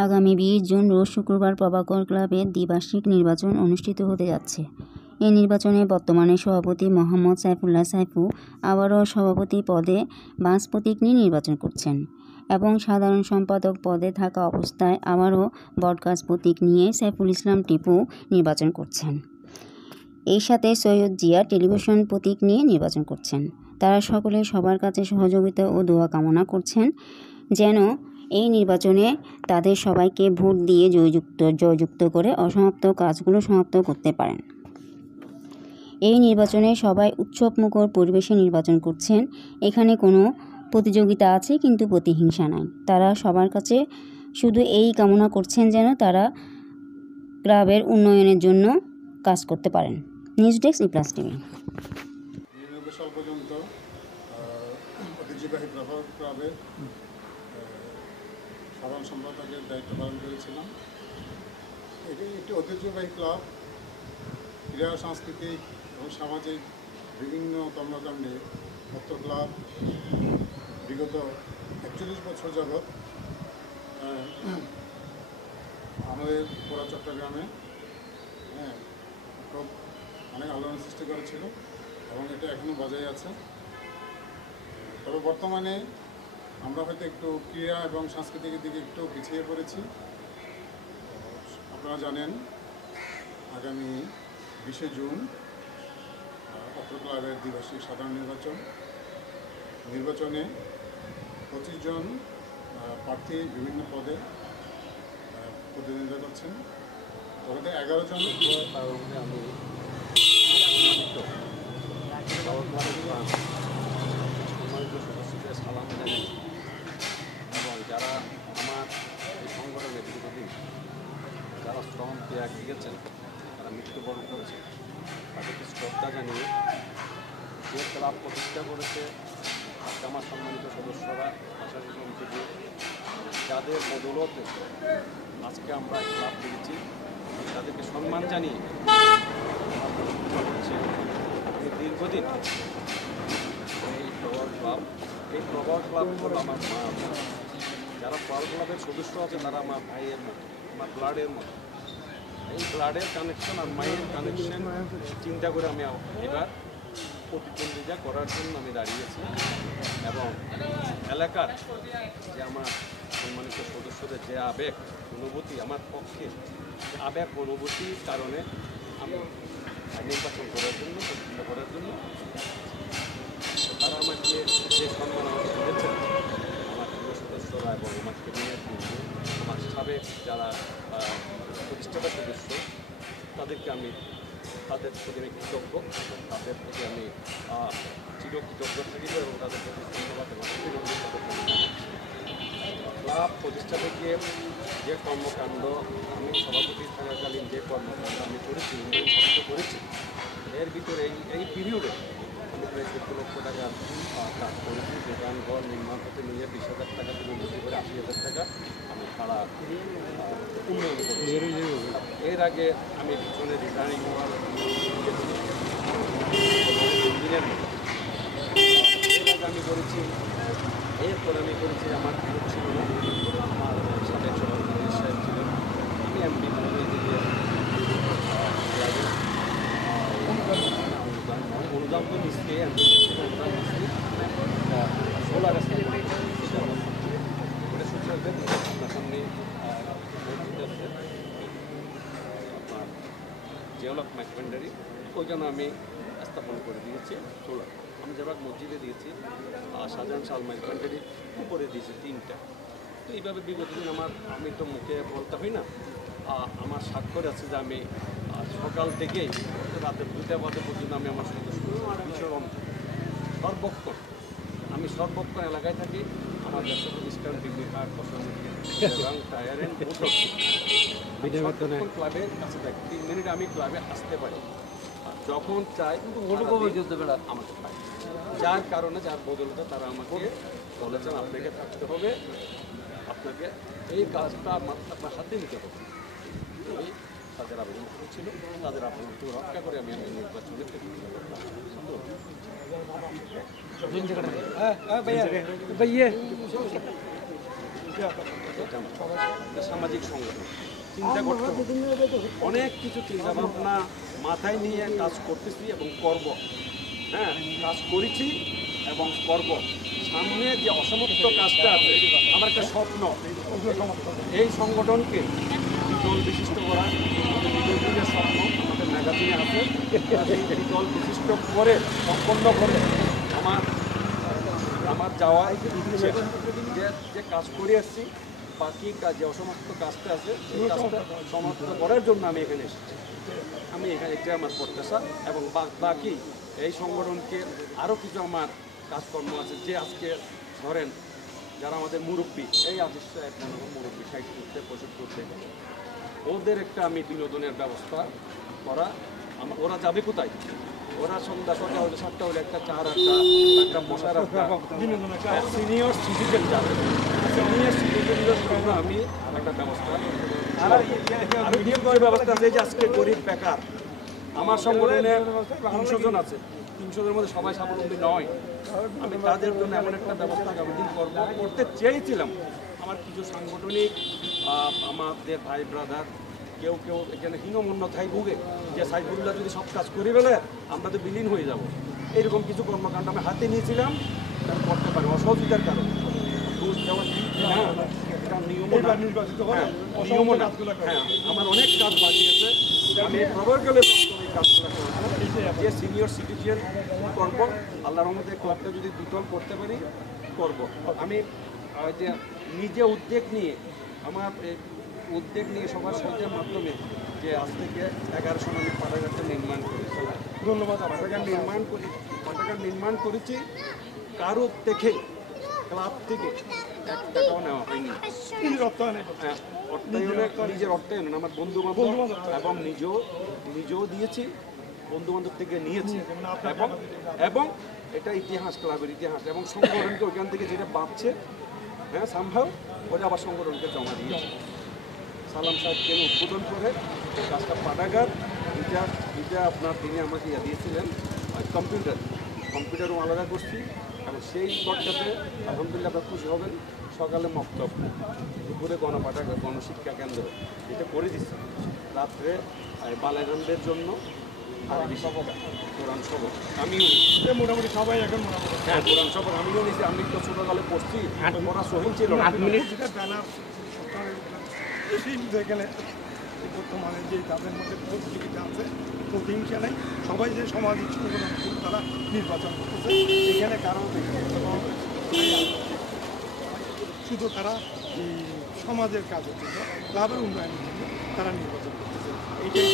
আগামী 20 জুন রোজ শুক্রবার প্রভাকর ক্লাবের দ্বিবার্ষিক নির্বাচন অনুষ্ঠিত হতে যাচ্ছে। এই নির্বাচনে বর্তমানে সভাপতি মোহাম্মদ সাইফুল্লাহ সাইফু আবারও সভাপতি পদে বাস প্রতীক নিয়ে নির্বাচন করছেন এবং সাধারণ সম্পাদক পদে থাকা অবস্থায় আবারও বটগাছ প্রতীক নিয়ে সাইফুল ইসলাম টিপু নির্বাচন করছেন। এই সাথে সৈয়দ জিয়া টেলিভিশন প্রতীক নিয়ে নির্বাচন করছেন। তারা সকলে সবার কাছে সহযোগিতা ও দোয়া কামনা করছেন যেন এই নির্বাচনে তাদের সবাইকে ভোট দিয়ে জয়যুক্ত করে অসমাপ্ত কাজগুলো সমাপ্ত করতে পারেন। এই নির্বাচনে সবাই উৎসবমুখর পরিবেশে নির্বাচন করছেন। এখানে কোনো প্রতিযোগিতা আছে কিন্তু প্রতিহিংসা নাই। তারা সবার কাছে শুধু এই কামনা করছেন যেন তারা ক্লাবের উন্নয়নের জন্য কাজ করতে পারেন। News desk ePlus TV. সাল পর্যন্ত ঐতিহ্যবাহী প্রভাকর ক্লাবের সাধারণ সম্পাদকের দায়িত্ব পালন করেছিলাম। এটি একটি ঐতিহ্যবাহী ক্লাব, ক্রীড়া সাংস্কৃতিক এবং সামাজিক বিভিন্ন কর্মকাণ্ডে অত্র ক্লাব বিগত 41 বছর যাবৎ আমাদের পুরা চট্টগ্রামে খুব অনেক আলোড়ন সৃষ্টি করেছিল এবং এটা এখনও বজায় আছে। তবে বর্তমানে আমরা হয়তো একটু ক্রীড়া এবং সাংস্কৃতিকের দিকে একটু পিছিয়ে পড়েছি। আপনারা জানেন আগামী 20 জুন অত্র ক্লাবের দ্বিবার্ষিক সাধারণ নির্বাচনে 25 জন প্রার্থী বিভিন্ন পদে প্রতিদ্বন্দ্বিতা করছেন। তবে 11 জন আমি সদস্যদের সালাম জানাই এবং যারা আমার এই সংগঠনে দীর্ঘদিন যারা শ্রম ত্যাগ দিয়েছেন, তারা মৃত্যুবরণ করেছে, তাদেরকে শ্রদ্ধা জানিয়ে যে ক্লাব প্রতিষ্ঠা করেছে আজকে আমার সম্মানিত সদস্যরা প্রশাসন থেকে যাদের বদৌলতে আজকে আমরা ক্লাব পেয়েছি, তাদেরকে সম্মান জানিয়ে হচ্ছে দীর্ঘদিন এই প্রভাকর ক্লাব হলো আমার মা। যারা প্রভাকর ক্লাবের সদস্য আছে তারা আমার ভাইয়ের মতো, আমার ব্লাডের মতো। এই ব্লাডের কানেকশন আর মায়ের কানেকশন চিন্তা করে আমি এবার প্রতিদ্বন্দ্বিতা করার জন্য আমি দাঁড়িয়েছি এবং এলাকার যে আমার সম্মানিত সদস্যদের যে আবেগ অনুভূতি আমার পক্ষে, আবেগ অনুভূতির কারণে আমি নির্বাচন করার জন্য প্রতিষ্ঠা করার জন্য তারা আমাকে যে সম্মান আমাকে দিয়েছেন, আমার প্রিয় সদস্যরা এবং আমাকে নিয়ে আমার সাবেক যারা প্রতিষ্ঠাতা সদস্য, তাদেরকে আমি তাদের প্রতি আমি কৃতজ্ঞ, তাদের প্রতি আমি চিরকৃতজ্ঞ থাকিব এবং তাদের প্রতি ধন্যবাদ এবং ক্লাব প্রতিষ্ঠা থেকে যে কর্মকাণ্ড আমি সভাপতি থাকাকালীন যে কর্মকাণ্ড আমি করেছি, উন্নয়ন সাধিত করেছি, এর ভিতরে এই পিরিয়ডে আমি প্রায় 14 লক্ষ টাকা কাজ করেছি। দোকানঘর নির্মাণ করতে নিয়ে 20,000 টাকা থেকে বৃদ্ধি করে 80,000 টাকা আমি ভাড়া উন্নয়ন করেছি। এর আগে আমি পিছনে রিটার্নিং হওয়ার দিনের মতো আমি করেছি। এরপর আমি করেছি আমার বিরোধ ছিল না, আমার সাবেক সভাপতি সাহেব ছিলেন, আমি এমপি অনুদান তো নিচ্ছে, এমপি অনুদান নিচ্ছি। সোলার আপনার সামনে আপনার জিওলক ম্যাকভেন্ডারি ওইখানে আমি স্থাপন করে দিয়েছি সোলার। আমি যেভাবে মসজিদে দিয়েছি, শাহজাহান শাল ম্যাকভেন্ডারি উপরে দিয়েছি 3টা। তো এইভাবে বিগত দিন আমি তো মুখে বলতে হয় না, আমার স্বাক্ষর আছে যে আমি সকাল থেকেই রাতে 2টা বাজে পর্যন্ত আমি আমার সদস্য বিচরণ সর্বক্ষণ আমি সর্বক্ষণ এলাকায় থাকি। আমার ব্যবসা প্রতিষ্ঠান ডিগ্রি কার্ড এবং টায়ার অ্যান্ড ক্লাবের কাছে থাকি। 3 মিনিট আমি ক্লাবে আসতে পারি, যখন চাই আমাকে পাই। যার কারণে যার বদলতে তারা আমাকে বলেছেন আপনাকে থাকতে হবে, আপনাকে এই কাজটা আপনার হাতে নিতে হবে। এই তাদের আবেদন ছিল, তাদের আবেদনকে রক্ষা করে আমি নির্বাচনে भैया এটা আমার একটা সামাজিক সংগঠন। চিন্তা করতে হবে, অনেক কিছু চিন্তা ভাবনা মাথায় নিয়ে কাজ করতেছি এবং করব। হ্যাঁ, কাজ করেছি এবং করব। সামনে যে অসমাপ্ত কাজটা আছে, আমার একটা স্বপ্ন এই সংগঠনকে দ্বিদল বিশিষ্ট করা। আমাদের স্বপ্ন আমাদের ম্যাগাজিনে আছে, এই দ্বিদল বিশিষ্ট করে সম্পন্ন করে আমার যাওয়া ইচ্ছে। যে কাজ করে আসছি, বাকি কাজ যে অসমাপ্ত কাজটা আছে সেই কাজটা সমাপ্ত করার জন্য আমি এখানে এসেছি। আমি এখানে এটা আমার প্রত্যাশা, এবং বাকি এই সংগঠনকে আরও কিছু আমার কাজকর্ম আছে। যে আজকে ধরেন যারা আমাদের মুরব্বী, এই আদেশ মুরব্বী 60 করতে 65 করতে, ওদের একটা আমি বিনোদনের ব্যবস্থা করা। ওরা যাবে কোথায়? ওরা সন্ধ্যা 6টা হলে 7টা হলে একটা চার একটা বসার সিনিয়র সিটিজেন যাবে। সিনিয়র সিটিজেনদের জন্য আমি একটা ব্যবস্থা, আমি ব্যবস্থা আছে। যে আজকে গরিব বেকার আমার সংগঠনে 300 জন আছে, 300 জনের মধ্যে সবাই স্বাবলম্বী নয়। আমি তাদের জন্য এমন একটা ব্যবস্থা আগামী দিন করতে চেয়েছিলাম। আমার কিছু সাংগঠনিক আমাদের ভাই ব্রাদার কেউ এখানে হীনমন্যতায় ভুগে, যে সাইফুল্লাহ যদি সব কাজ করে ফেলে আমরা তো বিলীন হয়ে যাব। এরকম কিছু কর্মকাণ্ড আমি হাতে নিয়েছিলাম, করতে পারি অসহযোগিতার কারণে। ঘুষ দেওয়া এটা নিয়মও না। হ্যাঁ, আমার অনেক কাজ বাকি আছে। আমি প্রবর্তনের মাধ্যমে এই কাজগুলো করবো। যে সিনিয়র সিটিজেন করব, আল্লাহর রহমতে ক্লাবটা যদি দ্বিতল করতে পারি করব। আমি যে নিজে উদ্যোগ নিয়ে সবার সহায়তার মাধ্যমে যে আজ থেকে 11 সন আমি পাঠাগারটা নির্মাণ করেছি। ধন্যবাদ। পাঠাগার নির্মাণ করেছি, কারো থেকে ক্লাব থেকে 1 টাকাও নেওয়া হয়নি। নিজের অর্থায়ন, আমার বন্ধু বান্ধব এবং নিজেও দিয়েছি, বন্ধু বান্ধব থেকে নিয়েছি। এবং এটা ইতিহাস, ক্লাবের ইতিহাস, এবং সংগঠনকে ওইখান থেকে যেটা বাঁচছে, হ্যাঁ সম্ভব, ওটা আবার সংগঠনকে জমা দিয়েছে। সালাম সাহেবকে উদ্বোধন করে কাজটা পাঠাগার দুইটা আপনার তিনি আমাকে দিয়েছিলেন কম্পিউটারও আলাদা করছি। এবং সেই ঘরটাতে আলহামদুলিল্লাহ আপনার খুশি হবেন, সকালে মক্তব, দুপুরে গণপাঠাগার, গণশিক্ষা কেন্দ্র এটা করে দিচ্ছি। রাত্রে বালাগানদের জন্য কোরআন সবক আমিও মোটামুটি সবাই এখন হ্যাঁ কোরআন সবক আমিও নিয়েছি। আমি তো ছোটোকালে পড়ছি, পড়া সহিন ছিল। 8 মিনিট ব্যানার গেলে বর্তমানে যে তাদের মধ্যে প্রতিযোগিতা আছে, প্রতিহিংসা নেই, সবাই যে সামাজিক সংগঠন তারা নির্বাচন করতেছে। এখানে কারো শুধু তারা এই সমাজের কাজের জন্য, ক্লাবের উন্নয়নের জন্য তারা নির্বাচন করতেছে। এইটাই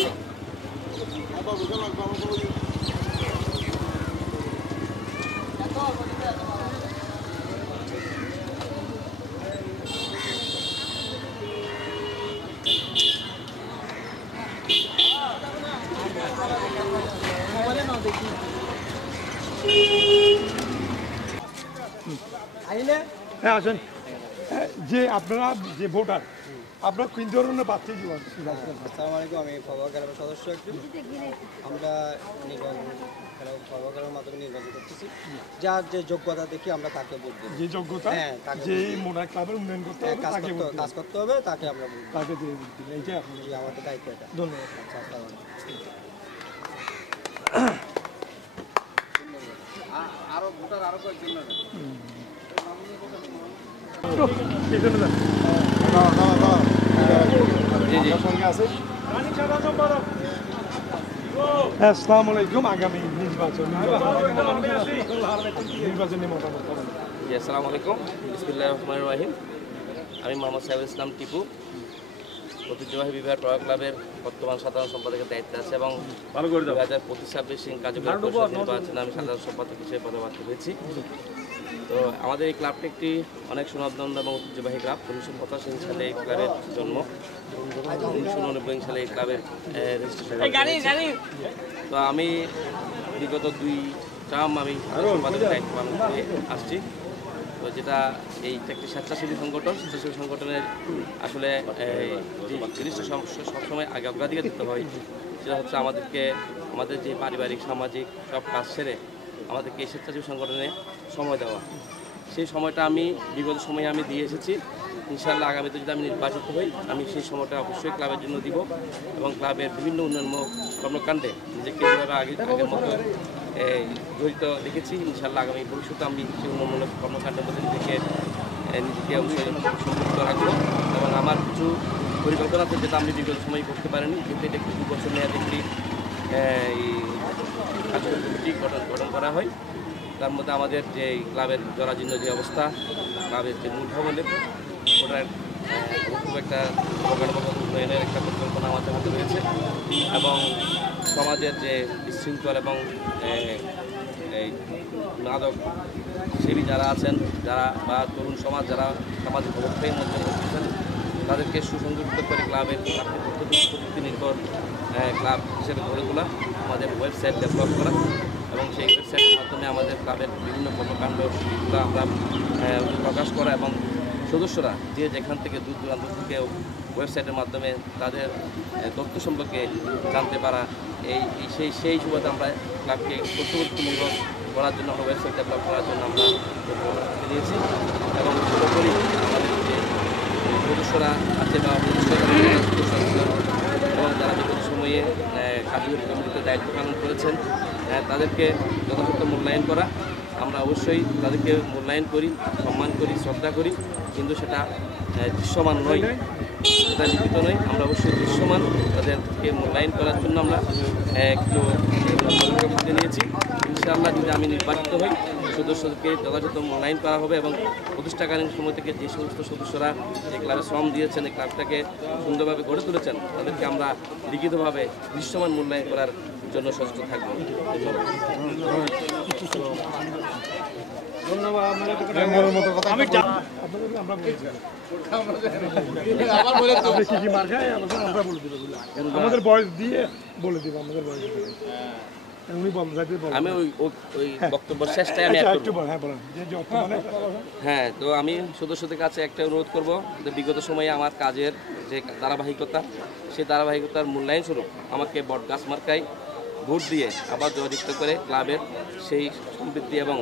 হ্যাঁ আসেন। যে আপনারা যে ভোটার, আপনারা কোন ধরনের প্রার্থী জীবন? আসসালামু আলাইকুম, আমি ফরওয়ার্ড ক্লাবের সদস্য। আমরা ফরওয়ার্ড ক্লাবের মাধ্যমে নির্বাচন করতেছি। যার যে যোগ্যতা দেখি আমরা তাকে ভোট দেব। যে যোগ্যতা, যে মোটা ক্লাবের উন্নয়ন করতে হবে, কাজ করতে হবে, তাকে আমরা তাকে দিয়ে দিই। এইটাই আমাদের দায়িত্ব। এটা ধন্যবাদ। আরো ভোটার আরো কয়েকজন আসসালামু আলাইকুম। আগামী নির্বাচনী মতামত। আসসালামু আলাইকুম, বিসমিল্লাহির রহমানির রহিম। আমি মোহাম্মদ সাহেব ইসলাম টিপু, ঐতিহ্যবাহী বিভাগ প্রভাব ক্লাবের বর্তমান সাধারণ সম্পাদকের দায়িত্বে আছে এবং 2025 কার্যকরী পরিষদ নির্বাচনে আমি সাধারণ সম্পাদক হিসেবে পদপ্রার্থী হয়েছি। তো আমাদের এই ক্লাবটি একটি অনেক সুনামধন্য এবং ঐতিহ্যবাহী ক্লাব। 1985 সালে এই ক্লাবের জন্ম, 1989 সালে এই ক্লাবের রেজিস্ট্রেশন। তো আমি বিগত 2 টার্ম আমি সম্পাদকের দায়িত্ব পালন করে আসছি। তো যেটা একটি স্বেচ্ছাসেবী সংগঠনের আসলে যে জিনিসটা সবসময় আগে অগ্রাধিকার দিতে হয়, সেটা হচ্ছে আমাদের যে পারিবারিক সামাজিক সব কাজ সেরে আমাদেরকে এই স্বেচ্ছাসেবী সংগঠনে সময় দেওয়া। সেই সময়টা আমি বিগত সময়ে আমি দিয়ে এসেছি ইনশাআল্লাহ আগামীতে যদি আমি নির্বাচিত হই আমি সেই সময়টা অবশ্যই ক্লাবের জন্য দিব এবং ক্লাবের বিভিন্ন উন্নয়নমূলক কর্মকাণ্ডে নিজেকে যেভাবে আগের মতো জড়িত দেখেছি ইনশাআল্লাহ আগামী ভবিষ্যতে আমি সেই উন্নয়নমূলক কর্মকাণ্ডের মধ্যে নিজেকে অবশ্যই সম্পৃক্ত রাখবো এবং আমার কিছু পরিকল্পনা আছে যেটা আমি বিগত সময় করতে পারিনি কিন্তু এটা একটি 2 বছর মেয়াদে একটি কার্যকরী কমিটি গঠন করা হয়। তার মধ্যে আমাদের যে ক্লাবের জরাজীর্ণ যে অবস্থা ক্লাবের যে মূল ভবনের ওটার খুব একটা প্রকারগত উন্নয়নের একটা পরিকল্পনা আমাদের হাতে রয়েছে এবং সমাজের যে বিশৃঙ্খল এবং এই মাদক সেবী যারা আছেন যারা বা তরুণ সমাজ যারা সামাজিক অবক্ষয়ের মধ্যে পড়তেছেন তাদেরকে সুসংগঠিত করে ক্লাবের প্রযুক্তি নির্ভর ক্লাব হিসেবে গড়ে তোলা, আমাদের ওয়েবসাইট ডেভেলপ করা এবং সেই ওয়েবসাইটের মাধ্যমে আমাদের ক্লাবের বিভিন্ন কর্মকাণ্ডগুলো আমরা প্রকাশ করা এবং সদস্যরা যে যেখান থেকে দূর দূরান্ত থেকে ওয়েবসাইটের মাধ্যমে তাদের তথ্য সম্পর্কে জানতে পারা সেই সুবাদে আমরা ক্লাবকে তথ্যপ্রযুক্তি নির্ভর করার জন্য আমরা ওয়েবসাইট ডেভেলপ করার জন্য আমরা নিয়েছি এবং সর্বোপরি আমাদের যে সদস্যরা আছে বা এবং যারা বিগত সময়ে কার্যকরী কমিটিতে দায়িত্ব পালন করেছেন তাদেরকে যথাযথ মূল্যায়ন করা। আমরা অবশ্যই তাদেরকে মূল্যায়ন করি, সম্মান করি, শ্রদ্ধা করি, কিন্তু সেটা দৃশ্যমান নয়, সেটা লিখিত নয়। আমরা অবশ্যই দৃশ্যমান তাদেরকে মূল্যায়ন করার জন্য আমরা একটু পদক্ষেপ হাতে নিয়েছি। ইনশাআল্লাহ যদি আমি নির্বাচিত হই সদস্যদেরকে যথাযথ মূল্যায়ন করা হবে এবং প্রতিষ্ঠাকালীন সময় থেকে যে সমস্ত সদস্যরা এই ক্লাবে শ্রম দিয়েছেন, এই ক্লাবটাকে সুন্দরভাবে গড়ে তুলেছেন, তাদেরকে আমরা লিখিতভাবে দৃশ্যমান মূল্যায়ন করার জন্য সচেষ্ট থাকবো। আমাদের বয়স দিয়ে বলে দিব আমাদের বয়স আমি ওই বক্তব্য শেষটাই আমি হ্যাঁ, তো আমি সদস্যদের কাছে একটা অনুরোধ করবো যে বিগত সময়ে আমার কাজের যে ধারাবাহিকতা সেই ধারাবাহিকতার মূল্যায়ন স্বরূপ আমাকে বটগাছ মার্কায় ভোট দিয়ে আবার জয়যুক্ত করে ক্লাবের সেই সমৃদ্ধি এবং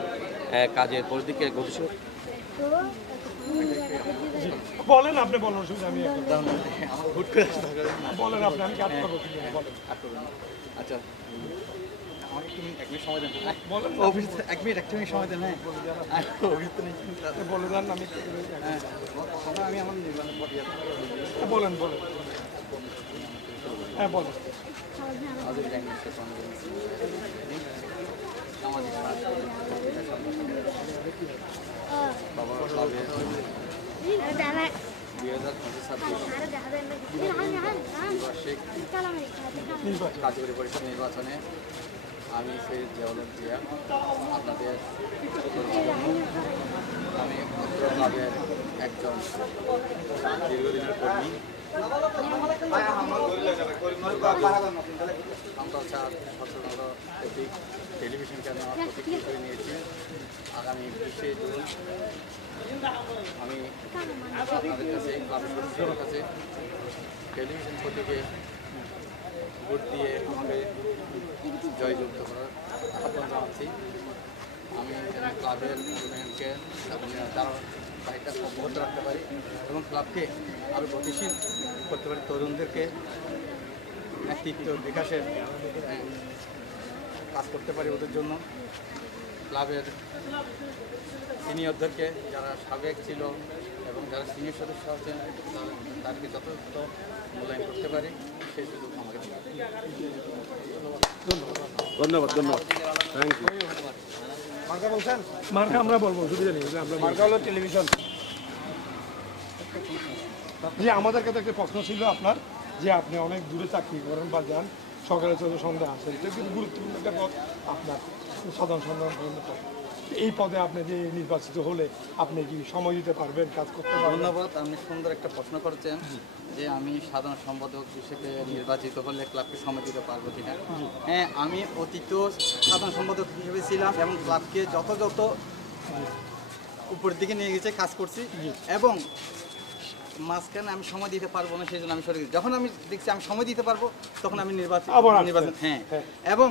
কাজের পরিধিকে গতিশীল বলেন আপনি বলেন অসুবিধা আমি বলেন আপনি আমি কাজ করবো আচ্ছা আমাকে তুমি 1 মিনিট সময় দেন বলেন অফিস 1 মিনিট 1 মিনিট সময় দেন হ্যাঁ অফিস তো নেই বলে দেন আমি আমি আমার নির্মাণ বলেন বলেন হ্যাঁ বলেন বাবা ক্লাবের 2025 কার্যকরী পরিষদ নির্বাচনে আমি সৈয়দ জিয়াউল জিয়া আপনাদের আমি ক্লাবের একজন দীর্ঘদিনের কর্মী সম্প্রচার সচেতনতা ভিত্তিক টেলিভিশন চ্যানেল প্রতিক্রিয়া করে নিয়েছি। আগামী 20শে জুন আমি আপনাদের কাছে ক্লাবের সদস্যদের কাছে টেলিভিশন প্রতীকে ভোট দিয়ে আমাকে জয়যুক্ত করার আহ্বান জানাচ্ছি। আমি ক্লাবের উন্নয়নকে ধারাবাহিকতা অব্যাহত রাখতে পারি এবং ক্লাবকে আরও গতিশীল করতে পারি, তরুণদেরকে নেতৃত্ব বিকাশের কাজ করতে পারি ওদের জন্য। ক্লাবের সিনিয়রদেরকে যারা সাবেক ছিল এবং যারা সিনিয়র সদস্য আছেন তাদেরকে যথাযথ মূল্যায়ন করতে পারি সেই সুযোগ আমাকে ধন্যবাদ ধন্যবাদ থ্যাংক ইউ। মার্কা বলছেন মার্কা আমরা বলবো অসুবিধা নেই আমরা মার্কা হলো টেলিভিশন। যে আমাদের কাছে একটা প্রশ্ন ছিল আপনার যে আপনি অনেক দূরে চাকরি করেন বা যান সকালে চলে সন্ধ্যা আসেন, এটা কিন্তু গুরুত্বপূর্ণ একটা পদ আপনার সাধারণ সম্পাদক পদ। এই পদে আপনি যে নির্বাচিত হলে আপনি কি সময় দিতে পারবেন, কাজ করতে পারবেন? ধন্যবাদ। আপনি সুন্দর একটা প্রশ্ন করেছেন যে আমি সাধারণ সম্পাদক হিসেবে নির্বাচিত হলে ক্লাবকে সময় দিতে পারবো কিনা। হ্যাঁ, আমি অতীত সাধারণ সম্পাদক হিসেবে ছিলাম এবং ক্লাবকে যথাযথ উপরের দিকে নিয়ে গেছে কাজ করছি এবং মাঝখানে আমি সময় দিতে পারবো না সেই জন্য আমি সরে গেছি। যখন আমি দেখছি আমি সময় দিতে পারবো তখন আমি নির্বাচন হ্যাঁ এবং